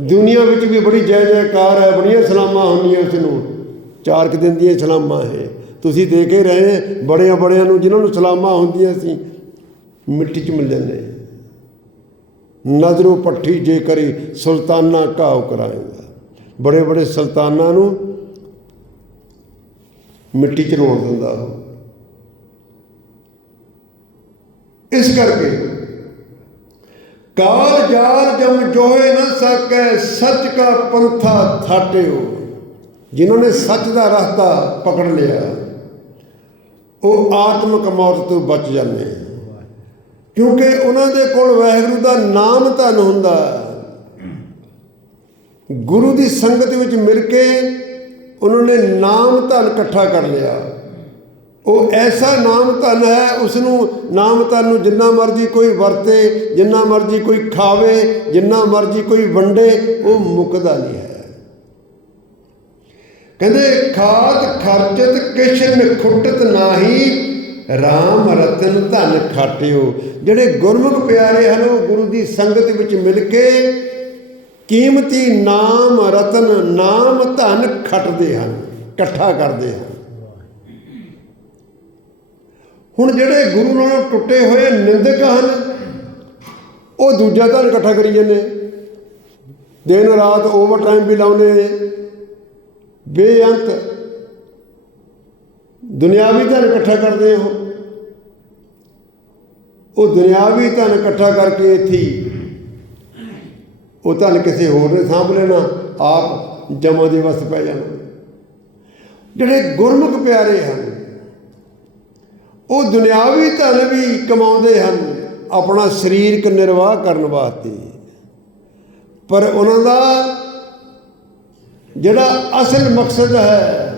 ਦੁਨੀਆ ਵਿੱਚ ਵੀ ਬੜੀ ਜੈ ਜੈਕਾਰ ਹੈ, ਬੜੀਆਂ ਸਲਾਮਾਂ ਹੁੰਦੀਆਂ ਉਸ ਨੂੰ ਚਾਰ ਕੁ ਦਿਨ ਦੀਆਂ ਸਲਾਮਾਂ ਹੈ ਤੁਸੀਂ ਦੇਖ ਹੀ ਰਹੇ ਬੜਿਆਂ ਬੜਿਆਂ ਨੂੰ, ਜਿਨ੍ਹਾਂ ਨੂੰ ਸਲਾਮਾਂ ਹੁੰਦੀਆਂ ਸੀ, ਮਿੱਟੀ 'ਚ ਮਿਲ ਜਾਂਦੇ ਨਜ਼ਰੋਂ ਪੱਠੀ ਜੇ ਕਰੀ ਸੁਲਤਾਨਾ ਘਾਉ ਕਰਾਏਗਾ ਬੜੇ ਬੜੇ ਸੁਲਤਾਨਾਂ ਨੂੰ ਮਿੱਟੀ 'ਚ ਰੋੜ ਦਿੰਦਾ ਉਹ। ਇਸ ਕਰਕੇ ਕਾਲ ਜਾਲ ਜਮ ਜੋਏ ਨਾ ਸਕੈ, ਸੱਚ ਕਾ ਪੰਥਾ ਥਾਟਿਓ। ਜਿਨ੍ਹਾਂ ਨੇ ਸੱਚ ਦਾ ਰਸਤਾ ਪਕੜ ਲਿਆ। ਉਹ ਆਤਮਿਕ ਮੌਤ ਤੋਂ ਬਚ ਜਾਂਦੇ ਆ। ਕਿਉਂਕਿ ਉਹਨਾਂ ਦੇ ਕੋਲ ਵਾਹਿਗੁਰੂ ਦਾ ਨਾਮ ਧਨ ਹੁੰਦਾ। ਗੁਰੂ ਦੀ ਸੰਗਤ ਵਿੱਚ ਮਿਲ ਕੇ ਉਹਨਾਂ ਨੇ ਨਾਮ ਧਨ ਇਕੱਠਾ ਕਰ ਲਿਆ। ਉਹ ਐਸਾ ਨਾਮ ਧਨ ਹੈ ਉਸ ਨੂੰ ਨਾਮ ਧਨ ਨੂੰ ਜਿੰਨਾ ਮਰਜ਼ੀ ਕੋਈ ਵਰਤੇ, ਜਿੰਨਾ ਮਰਜ਼ੀ ਕੋਈ ਖਾਵੇ, ਜਿੰਨਾ ਮਰਜ਼ੀ ਕੋਈ ਵੰਡੇ, ਉਹ ਮੁੱਕਦਾ ਨਹੀਂ ਹੈ। ਕਹਿੰਦੇ ਖਾਤ ਖਰਚਤ ਕਿਛ ਨਿਖੁੱਟਤ ਨਾਹੀ, ਰਾਮ ਰਤਨ ਧਨ ਖਾਟਿਓ। ਜਿਹੜੇ ਗੁਰਮੁਖ ਪਿਆਰੇ ਹਨ, ਉਹ ਗੁਰੂ ਦੀ ਸੰਗਤ ਵਿੱਚ ਮਿਲ ਕੇ ਕੀਮਤੀ ਨਾਮ, ਰਤਨ, ਨਾਮ, ਧਨ ਖੱਟਦੇ ਹਨ, ਇਕੱਠਾ ਕਰਦੇ ਹਨ। ਹੁਣ ਜਿਹੜੇ ਗੁਰੂ ਨਾਲੋਂ ਟੁੱਟੇ ਹੋਏ ਨਿੰਦਕ ਹਨ, ਉਹ ਦੂਜਾ ਧਨ ਇਕੱਠਾ ਕਰੀ ਜਾਂਦੇ। ਦਿਨ ਰਾਤ ਓਵਰ ਟਾਈਮ ਵੀ ਲਾਉਂਦੇ ਨੇ। ਬੇਅੰਤ। ਦੁਨਿਆਵੀ ਧਨ ਇਕੱਠਾ ਕਰਦੇ ਹੋ। ਉਹ ਦੁਨਿਆਵੀ ਧਨ ਇਕੱਠਾ ਕਰਕੇ ਇੱਥੇ ਉਹ ਧਨ ਕਿਸੇ ਹੋਰ ਨੇ ਸਾਂਭ ਲੈਣਾ, ਆਪ ਜਮਾ ਦੇ ਵਸ ਪੈ ਜਾਣਾ। ਜਿਹੜੇ ਗੁਰਮੁਖ ਪਿਆਰੇ ਹਨ, ਉਹ ਦੁਨਿਆਵੀ ਧਨ ਵੀ ਕਮਾਉਂਦੇ ਹਨ, ਆਪਣਾ ਸਰੀਰਕ ਨਿਰਵਾਹ ਕਰਨ ਵਾਸਤੇ। ਪਰ ਉਹਨਾਂ ਦਾ ਜਿਹੜਾ ਅਸਲ ਮਕਸਦ ਹੈ,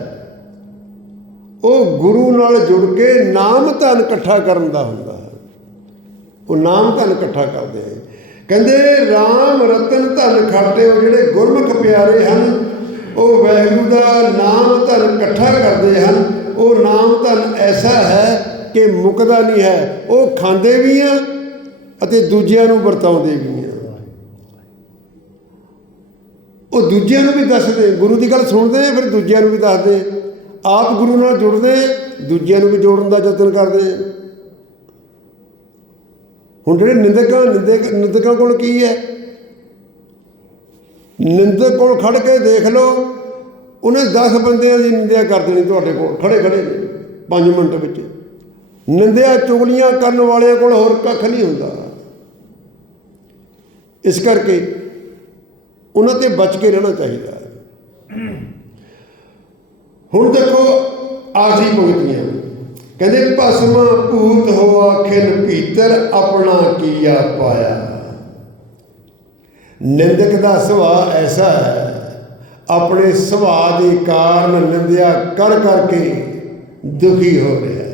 ਉਹ ਗੁਰੂ ਨਾਲ ਜੁੜ ਕੇ ਨਾਮ ਧਨ ਇਕੱਠਾ ਕਰਨ ਦਾ ਹੁੰਦਾ ਹੈ। ਉਹ ਨਾਮ ਧਨ ਇਕੱਠਾ ਕਰਦੇ ਹੈ ਕਹਿੰਦੇ RAM ਰਤਨ ਧਨ ਖਾਟੇ, ਉਹ ਜਿਹੜੇ ਗੁਰਮੁਖ ਪਿਆਰੇ ਹਨ, ਉਹ ਵਾਹਿਗੁਰੂ ਦਾ ਨਾਮ ਧਨ ਇਕੱਠਾ ਕਰਦੇ ਹਨ। ਉਹ ਨਾਮ ਧਨ ਐਸਾ ਹੈ ਕਿ ਮੁੱਕਦਾ ਨਹੀਂ ਹੈ। ਉਹ ਖਾਂਦੇ ਵੀ ਆ ਅਤੇ ਦੂਜਿਆਂ ਨੂੰ ਵਰਤਾਉਂਦੇ ਵੀ ਆ। ਉਹ ਦੂਜਿਆਂ ਨੂੰ ਵੀ ਦੱਸਦੇ, ਗੁਰੂ ਦੀ ਗੱਲ ਸੁਣਦੇ ਆ ਫਿਰ ਦੂਜਿਆਂ ਨੂੰ ਵੀ ਦੱਸਦੇ। ਆਪ ਗੁਰੂ ਨਾਲ ਜੁੜਦੇ, ਦੂਜਿਆਂ ਨੂੰ ਵੀ ਜੋੜਨ ਦਾ ਯਤਨ ਕਰਦੇ। ਹੁਣ ਜਿਹੜੇ ਨਿੰਦਕ ਨਿੰਦਕ, ਨਿੰਦਕਾਂ ਕੋਲ ਕੀ ਹੈ? ਨਿੰਦਕ ਕੋਲ ਖੜ ਕੇ ਦੇਖ ਲਓ, ਉਹਨੇ 10 ਬੰਦਿਆਂ ਦੀ ਨਿੰਦਿਆ ਕਰ ਦੇਣੀ ਤੁਹਾਡੇ ਕੋਲ, ਖੜੇ ਖੜੇ। 5 ਮਿੰਟ ਵਿੱਚ। ਨਿੰਦਿਆ ਚੁਗਲੀਆਂ ਕਰਨ ਵਾਲਿਆਂ ਕੋਲ ਹੋਰ ਕੱਖ ਨਹੀਂ ਹੁੰਦਾ। ਇਸ ਕਰਕੇ ਉਹਨਾਂ ਤੇ ਬਚ ਕੇ ਰਹਿਣਾ ਚਾਹੀਦਾ ਹੁਣ ਦੇਖੋ, ਆਖਰੀ ਪੰਕਤੀਆਂ। ਕਹਿੰਦੇ, ਭਸਮ ਭੂਤ ਹੋਆ, ਖਿਲ ਭੀਤਰ ਆਪਣਾ ਕੀਆ ਪਾਇਆ। ਨਿੰਦਕ ਦਾ ਸੁਭਾਅ ਐਸਾ ਹੈ, ਆਪਣੇ ਸੁਭਾਅ ਦੇ ਕਾਰਨ ਨਿੰਦਿਆ ਕਰ ਕਰਕੇ ਦੁਖੀ ਹੋ ਰਿਹਾ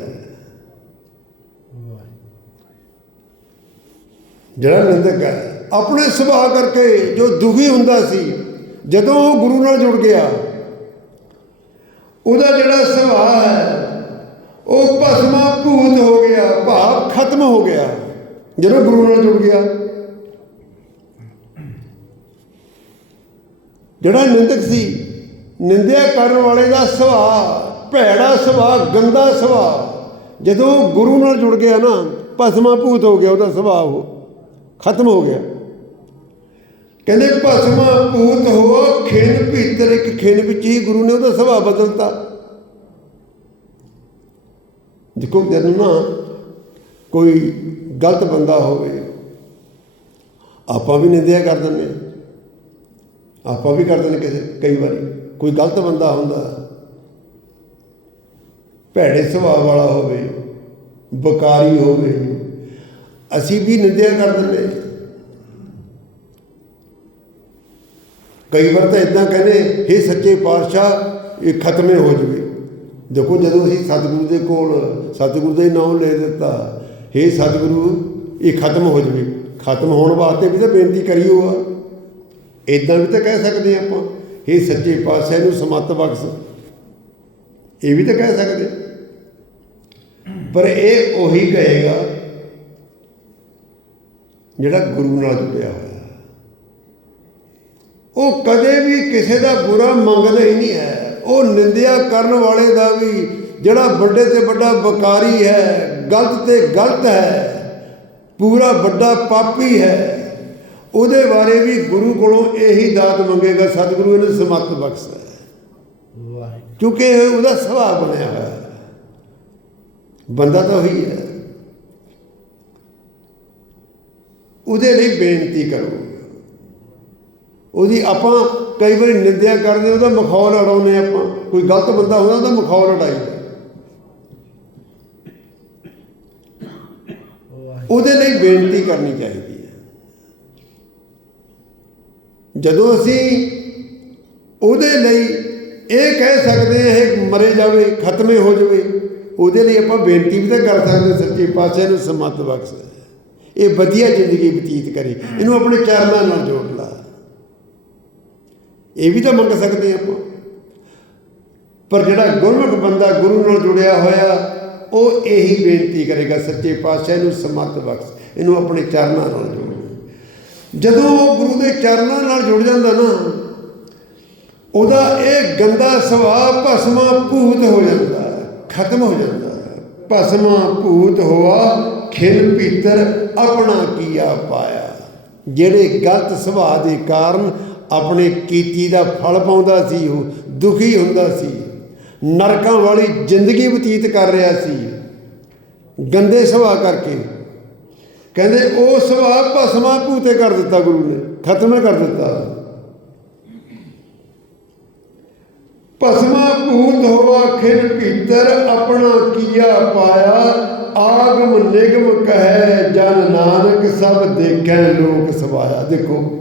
ਜਿਹੜਾ ਨਿੰਦਕ ਹੈ ਆਪਣੇ ਸੁਭਾਅ ਕਰਕੇ ਜੋ ਦੁਖੀ ਹੁੰਦਾ ਸੀ, ਜਦੋਂ ਉਹ ਗੁਰੂ ਨਾਲ ਜੁੜ ਗਿਆ, ਉਹਦਾ ਜਿਹੜਾ ਸੁਭਾਅ ਹੈ, ਉਹ ਭਸਮਾ ਭੂਤ ਹੋ ਗਿਆ, ਭਾਵ ਖਤਮ ਹੋ ਗਿਆ, ਜਦੋਂ ਗੁਰੂ ਨਾਲ ਜੁੜ ਗਿਆ। ਜਿਹੜਾ ਨਿੰਦਕ ਸੀ, ਨਿੰਦਿਆ ਕਰਨ ਵਾਲੇ ਦਾ ਸੁਭਾਅ, ਭੈੜਾ ਸੁਭਾਅ, ਗੰਦਾ ਸੁਭਾਅ, ਜਦੋਂ ਉਹ ਗੁਰੂ ਨਾਲ ਜੁੜ ਗਿਆ ਨਾ, ਭਸਮਾ ਭੂਤ ਹੋ ਗਿਆ, ਉਹਦਾ ਸੁਭਾਅ ਉਹ ਖਤਮ ਹੋ ਗਿਆ। ਕਹਿੰਦੇ ਭਸਮਾ ਭੂਤ ਹੋ, ਖਿੰਨ ਭੀਤਰ, ਇੱਕ ਖਿੰਨ ਵਿੱਚ ਹੀ ਗੁਰੂ ਨੇ ਉਹਦਾ ਸੁਭਾਅ ਬਦਲਤਾ। ਦੇਖੋ ਤੈਨੂੰ ਨਾ ਕੋਈ ਗਲਤ ਬੰਦਾ ਹੋਵੇ, ਆਪਾਂ ਵੀ ਨਿੰਦਿਆ ਕਰ ਦਿੰਦੇ ਆਪਾਂ ਵੀ ਕਰ ਦਿੰਦੇ ਕਿਸੇ ਕਈ ਵਾਰੀ। ਕੋਈ ਗਲਤ ਬੰਦਾ ਹੁੰਦਾ, ਭੈੜੇ ਸੁਭਾਅ ਵਾਲਾ ਹੋਵੇ, ਬਕਾਰੀ ਹੋਵੇ, ਅਸੀਂ ਵੀ ਨਿੰਦਿਆ ਕਰ ਦਿੰਦੇ ਹਾਂ। ਕਈ ਵਾਰ ਤਾਂ ਇਦਾਂ ਕਹਿੰਦੇ, ਹੇ ਸੱਚੇ ਪਾਤਸ਼ਾਹ, ਇਹ ਖਤਮੇ ਹੋ ਜਵੇ। ਦੇਖੋ, ਜਦੋਂ ਅਸੀਂ ਸਤਿਗੁਰੂ ਦੇ ਕੋਲ ਸਤਿਗੁਰੂ ਦੇ ਨਾਮ ਲੈ ਦਿੱਤਾ, ਹੇ ਸਤਿਗੁਰੂ, ਇਹ ਖਤਮ ਹੋ ਜਵੇ। ਖਤਮ ਹੋਣ ਵਾਸਤੇ ਵੀ ਤਾਂ ਬੇਨਤੀ ਕਰੀ ਹੋਆ ਇਦਾਂ ਵੀ ਤਾਂ ਕਹਿ ਸਕਦੇ ਆਪਾਂ, ਹੇ ਸੱਚੇ ਪਾਤਸ਼ਾਹ ਨੂੰ ਸਮਤ ਬਖਸ਼। ਇਹ ਵੀ ਤਾਂ ਕਹਿ ਸਕਦੇ। ਪਰ ਇਹ ਉਹੀ ਕਹੇਗਾ, ਜਿਹੜਾ ਗੁਰੂ ਨਾਲ ਜੁੜਿਆ ਹੋਇਆ। ਉਹ ਕਦੇ ਵੀ ਕਿਸੇ ਦਾ ਬੁਰਾ ਮੰਗਦਾ ਹੀ ਨਹੀਂ ਹੈ। ਉਹ ਨਿੰਦਿਆ ਕਰਨ ਵਾਲੇ ਦਾ ਵੀ ਜਿਹੜਾ ਵੱਡੇ ਤੇ ਵੱਡਾ ਬਕਾਰੀ ਹੈ ਗਲਤ ਤੇ ਗਲਤ ਹੈ ਪੂਰਾ ਵੱਡਾ ਪਾਪੀ ਹੈ ਉਹਦੇ ਬਾਰੇ ਵੀ ਗੁਰੂ ਕੋਲੋਂ ਇਹੀ ਦਾਤ ਮੰਗੇਗਾ ਸਤਿਗੁਰੂ ਇਹਨੂੰ ਸਮਤ ਬਖਸ਼ ਹੈ। ਵਾਹਿਗੁਰੂ। ਕਿਉਂਕਿ ਉਹਦਾ ਸੁਭਾਅ ਬਣਿਆ ਹੋਇਆ ਹੈ। ਬੰਦਾ ਤਾਂ ਉਹੀ ਹੈ। ਉਹਦੇ ਲਈ ਬੇਨਤੀ ਕਰੋ। ਉਹਦੀ ਆਪਾਂ ਕਈ ਵਾਰੀ ਨਿੰਦਿਆ ਕਰਦੇ, ਉਹਦਾ ਮਖੌਲ ਉਡਾਉਂਦੇ ਆਪਾਂ। ਕੋਈ ਗਲਤ ਬੰਦਾ ਹੁੰਦਾ, ਉਹਦਾ ਮਖੌਲ ਉਡਾਈਦਾ ਉਹਦੇ ਲਈ ਬੇਨਤੀ ਕਰਨੀ ਚਾਹੀਦੀ ਹੈ। ਜਦੋਂ ਅਸੀਂ ਉਹਦੇ ਲਈ ਇਹ ਕਹਿ ਸਕਦੇ ਹਾਂ, ਇਹ ਮਰੇ ਜਾਵੇ, ਖਤਮੇ ਹੋ ਜਾਵੇ, ਉਹਦੇ ਲਈ ਆਪਾਂ ਬੇਨਤੀ ਵੀ ਤਾਂ ਕਰ ਸਕਦੇ ਸੱਚੇ ਪਾਤਸ਼ਾਹ ਨੂੰ ਸਮਤ ਬਖਸ਼। ਇਹ ਵਧੀਆ ਜ਼ਿੰਦਗੀ ਬਤੀਤ ਕਰੇ। ਇਹਨੂੰ ਆਪਣੇ ਚਰਨਾਂ ਨਾਲ ਜੋੜ ਲਾ। ਇਹ ਵੀ ਤਾਂ ਮੰਗ ਸਕਦੇ ਹਾਂ ਆਪਾਂ। ਪਰ ਜਿਹੜਾ ਗੁਰਮੁਖ ਬੰਦਾ ਗੁਰੂ ਨਾਲ ਜੁੜਿਆ ਹੋਇਆ, ਉਹ ਇਹੀ ਬੇਨਤੀ ਕਰੇਗਾ, ਸੱਚੇ ਪਾਤਸ਼ਾਹ ਨੂੰ ਸਮਤ ਬਖਸ਼, ਇਹਨੂੰ ਆਪਣੇ ਚਰਨਾਂ ਨਾਲ ਜੋੜ। ਜਦੋਂ ਉਹ ਗੁਰੂ ਦੇ ਚਰਨਾਂ ਨਾਲ ਜੁੜ ਜਾਂਦਾ ਨਾ, ਉਹਦਾ ਇਹ ਗੰਦਾ ਸੁਭਾਅ ਭਸਮਾ ਭੂਤ ਹੋ ਜਾਂਦਾ, ਖਤਮ ਹੋ ਜਾਂਦਾ। ਹੈ। ਭਸਮਾ ਭੂਤ ਹੋਆ, ਖਿਲ ਭੀਤਰ ਆਪਣਾ ਕੀਆ ਪਾਇਆ। ਜਿਹੜੇ ਗਲਤ ਸੁਭਾਅ ਦੇ ਕਾਰਨ ਆਪਣੇ ਕੀਤੀ ਦਾ ਫਲ ਪਾਉਂਦਾ ਸੀ, ਉਹ ਦੁਖੀ ਹੁੰਦਾ ਸੀ। ਨਰਕਾਂ ਵਾਲੀ ਜ਼ਿੰਦਗੀ ਬਤੀਤ ਕਰ ਰਿਹਾ ਸੀ। ਗੰਦੇ ਸੁਭਾਅ ਕਰਕੇ। ਕਹਿੰਦੇ, ਉਹ ਸੁਭਾਅ ਭਸਮਾ ਭੂਤੇ ਕਰ ਦਿੱਤਾ ਗੁਰੂ ਨੇ, ਖਤਮ ਕਰ ਦਿੱਤਾ। ਭਸਮਾ ਭੂਤ ਹੋਵਾ ਖਿਨ ਭੀਤਰ, ਆਪਣਾ ਕੀਆ ਪਾਇਆ, ਆਗਮ ਨਿਗਮ ਕਹੈ, ਜਨ ਨਾਨਕ ਸਭ ਦੇਖੈ ਲੋਕ ਸਵਾਇਆ। ਦੇਖੋ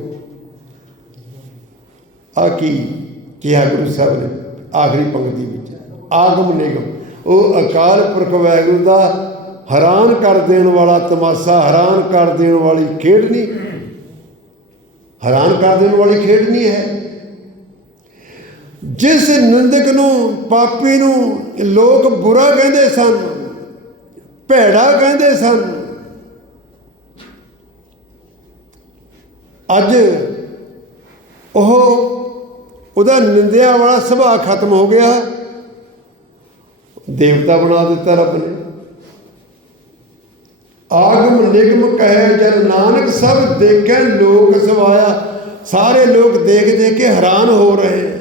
ਆ ਕੀ ਕਿਹਾ ਗੁਰੂ ਸਾਹਿਬ ਨੇ ਆਖਰੀ ਪੰਕਤੀ ਵਿੱਚ? ਆਗਮ ਨਿਗਮ। ਉਹ ਅਕਾਲ ਪੁਰਖ ਵਾਹਿਗੁਰੂ ਦਾ ਹੈਰਾਨ ਕਰ ਦੇਣ ਵਾਲਾ ਤਮਾਸ਼ਾ, ਹੈਰਾਨ ਕਰ ਦੇਣ ਵਾਲੀ ਖੇਡ ਨਹੀਂ। ਹੈਰਾਨ ਕਰ ਦੇਣ ਵਾਲੀ ਖੇਡ ਨਹੀਂ ਹੈ। ਜਿਸ ਨਿੰਦਕ ਨੂੰ, ਪਾਪੀ ਨੂੰ ਲੋਕ ਬੁਰਾ ਕਹਿੰਦੇ ਸਨ, ਭੈੜਾ ਕਹਿੰਦੇ ਸਨ, ਅੱਜ ਉਹ ਉਹਦਾ ਨਿੰਦਿਆ ਵਾਲਾ ਸੁਭਾਅ ਖਤਮ ਹੋ ਗਿਆ। ਦੇਵਤਾ ਬਣਾ ਦਿੱਤਾ ਰੱਬ ਨੇ। ਆਗਮ ਨਿਗਮ ਕਹੇ ਜਨ ਨਾਨਕ ਸਭ ਦੇਖੈ ਲੋਕ ਸਵਾਇਆ। ਸਾਰੇ ਲੋਕ ਦੇਖ ਦੇਖ ਕੇ ਹੈਰਾਨ ਹੋ ਰਹੇ।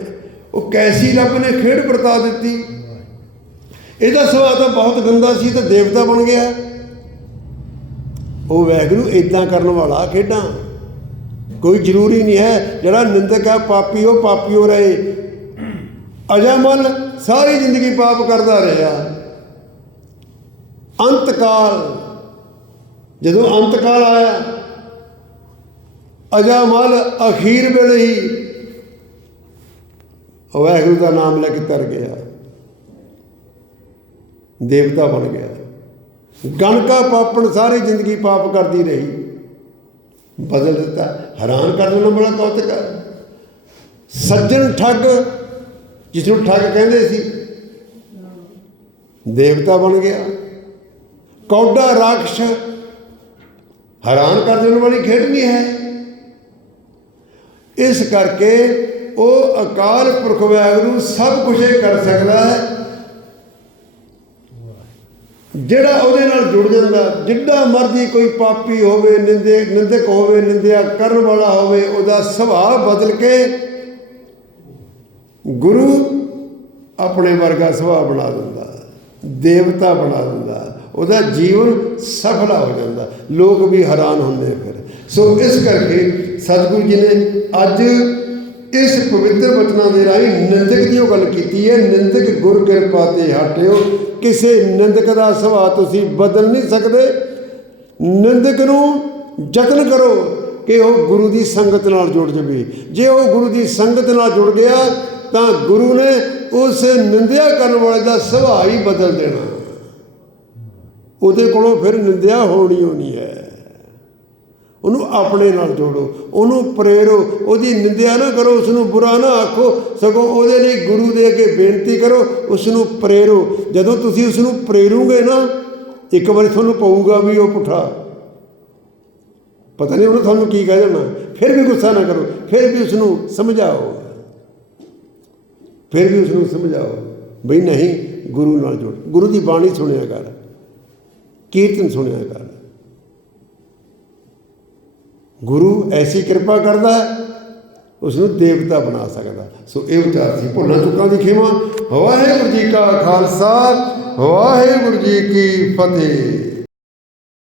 ਉਹ ਕੈਸੀ ਰੱਬ ਨੇ ਖੇਡ ਵਰਤਾ ਦਿੱਤੀ। ਇਹਦਾ ਸੁਭਾਅ ਤਾਂ ਬਹੁਤ ਗੰਦਾ ਸੀ ਤਾਂ ਦੇਵਤਾ ਬਣ ਗਿਆ। ਉਹ ਵੈਗਰੂ ਇਦਾਂ ਕਰਨ ਵਾਲਾ ਖੇਡਾਂ। ਕੋਈ ਜ਼ਰੂਰੀ ਨਹੀਂ ਹੈ। ਜਿਹੜਾ ਨਿੰਦਕ ਹੈ, ਪਾਪੀ ਉਹ ਪਾਪੀ ਹੋ ਰਹੇ। ਅਜਮਲ ਸਾਰੀ ਜ਼ਿੰਦਗੀ ਪਾਪ ਕਰਦਾ ਰਿਹਾ। ਅੰਤਕਾਲ, ਜਦੋਂ ਅੰਤਕਾਲ ਆਇਆ ਅਜਮਲ ਅਖੀਰ ਵੇਲੇ ਹੀ ਵਾਹਿਗੁਰੂ ਦਾ ਨਾਮ ਲੈ ਕੇ ਤਰ ਗਿਆ। ਦੇਵਤਾ ਬਣ ਗਿਆ। ਗਣਕਾ ਪਾਪਣ ਸਾਰੀ ਜ਼ਿੰਦਗੀ ਪਾਪ ਕਰਦੀ ਰਹੀ। ਬਦਲ ਦਿੱਤਾ। ਹੈਰਾਨ ਕਰ ਦੇਣਾ ਬੜਾ ਕੌਤਕ ਹੈ ਸੱਜਣ ਠੱਗ, ਜਿਸ ਨੂੰ ਠੱਗ ਕਹਿੰਦੇ ਸੀ, ਦੇਵਤਾ ਬਣ ਗਿਆ। ਕੌਡਾ ਰਾਖਸ਼, ਹੈਰਾਨ ਕਰ ਦੇਣ ਵਾਲੀ ਖੇਡ ਨਹੀਂ ਹੈ। ਇਸ ਕਰਕੇ ਉਹ ਅਕਾਲ ਪੁਰਖ ਵਾਹਿਗੁਰੂ ਸਭ ਕੁਝ ਕਰ ਸਕਦਾ ਹੈ। ਜਿਹੜਾ ਉਹਦੇ ਨਾਲ ਜੁੜ ਜਾਂਦਾ ਜਿੱਡਾ ਮਰਜ਼ੀ ਕੋਈ ਪਾਪੀ ਹੋਵੇ, ਨਿੰਦੇ, ਨਿੰਦਕ ਹੋਵੇ, ਨਿੰਦਿਆ ਕਰਨ ਵਾਲਾ ਹੋਵੇ, ਉਹਦਾ ਸੁਭਾਅ ਬਦਲ ਕੇ ਗੁਰੂ ਆਪਣੇ ਵਰਗਾ ਸੁਭਾਅ ਬਣਾ ਦਿੰਦਾ, ਦੇਵਤਾ ਬਣਾ ਦਿੰਦਾ, ਉਹਦਾ ਜੀਵਨ ਸਫਲਾ ਹੋ ਜਾਂਦਾ। ਲੋਕ ਵੀ ਹੈਰਾਨ ਹੁੰਦੇ ਫਿਰ। ਸੋ ਇਸ ਕਰਕੇ ਸਤਿਗੁਰੂ ਜੀ ਨੇ ਅੱਜ ਇਸ ਪਵਿੱਤਰ ਵਚਨਾਂ ਦੇ ਰਾਹੀਂ ਨਿੰਦਕ ਦੀ ਉਹ ਗੱਲ ਕੀਤੀ ਹੈ, ਨਿੰਦਕ ਗੁਰ ਕਿਰਪਾ ਤੇ ਹਟਿਓ। ਕਿਸੇ ਨਿੰਦਕ ਦਾ ਸੁਭਾਅ ਤੁਸੀਂ ਬਦਲ ਨਹੀਂ ਸਕਦੇ। ਨਿੰਦਕ ਨੂੰ ਯਤਨ ਕਰੋ ਕਿ ਉਹ ਗੁਰੂ ਦੀ ਸੰਗਤ ਨਾਲ ਜੁੜ ਜਾਵੇ। ਜੇ ਉਹ ਗੁਰੂ ਦੀ ਸੰਗਤ ਨਾਲ ਜੁੜ ਗਿਆ, ਤਾਂ ਗੁਰੂ ਨੇ ਉਸ ਨਿੰਦਿਆ ਕਰਨ ਵਾਲੇ ਦਾ ਸੁਭਾਅ ਹੀ ਬਦਲ ਦੇਣਾ। ਉਹਦੇ ਕੋਲੋਂ ਫਿਰ ਨਿੰਦਿਆ ਹੋਣੀ ਹੋਣੀ ਹੈ। ਉਹਨੂੰ ਆਪਣੇ ਨਾਲ ਜੋੜੋ, ਉਹਨੂੰ ਪ੍ਰੇਰੋ, ਉਹਦੀ ਨਿੰਦਿਆ ਨਾ ਕਰੋ ਉਸ ਨੂੰ ਬੁਰਾ ਨਾ ਆਖੋ, ਸਗੋਂ ਉਹਦੇ ਲਈ ਗੁਰੂ ਦੇ ਅੱਗੇ ਬੇਨਤੀ ਕਰੋ ਉਸ ਨੂੰ ਪ੍ਰੇਰੋ। ਜਦੋਂ ਤੁਸੀਂ ਉਸ ਨੂੰ ਪ੍ਰੇਰੋਗੇ ਨਾ, ਇੱਕ ਵਾਰੀ ਤੁਹਾਨੂੰ ਪਊਗਾ ਵੀ ਉਹ ਪੁੱਠਾ। ਪਤਾ ਨਹੀਂ ਉਹਨੇ ਤੁਹਾਨੂੰ ਕੀ ਕਹਿ ਦੇਣਾ। ਫਿਰ ਵੀ ਗੁੱਸਾ ਨਾ ਕਰੋ, ਫਿਰ ਵੀ ਉਸ ਨੂੰ ਸਮਝਾਓ। ਫਿਰ ਵੀ ਉਸ ਨੂੰ ਸਮਝਾਓ ਬਈ ਨਹੀਂ, ਗੁਰੂ ਨਾਲ ਜੁੜ। ਗੁਰੂ ਦੀ ਬਾਣੀ ਸੁਣਿਆ ਕਰ, ਕੀਰਤਨ ਸੁਣਿਆ ਕਰ। ਗੁਰੂ ਐਸੀ ਕਿਰਪਾ ਕਰਦਾ ਹੈ ਉਸ ਨੂੰ ਦੇਵਤਾ ਬਣਾ ਸਕਦਾ। ਸੋ ਇਹ ਵਿਚਾਰ ਸੀ ਭੁੱਲਾਂ ਚੁੱਕਾਂ ਦੀ ਖਿਮਾ। ਵਾਹਿਗੁਰੂ ਜੀ ਕਾ ਖਾਲਸਾ, ਵਾਹਿਗੁਰੂ ਜੀ ਕੀ ਫਤਿਹ।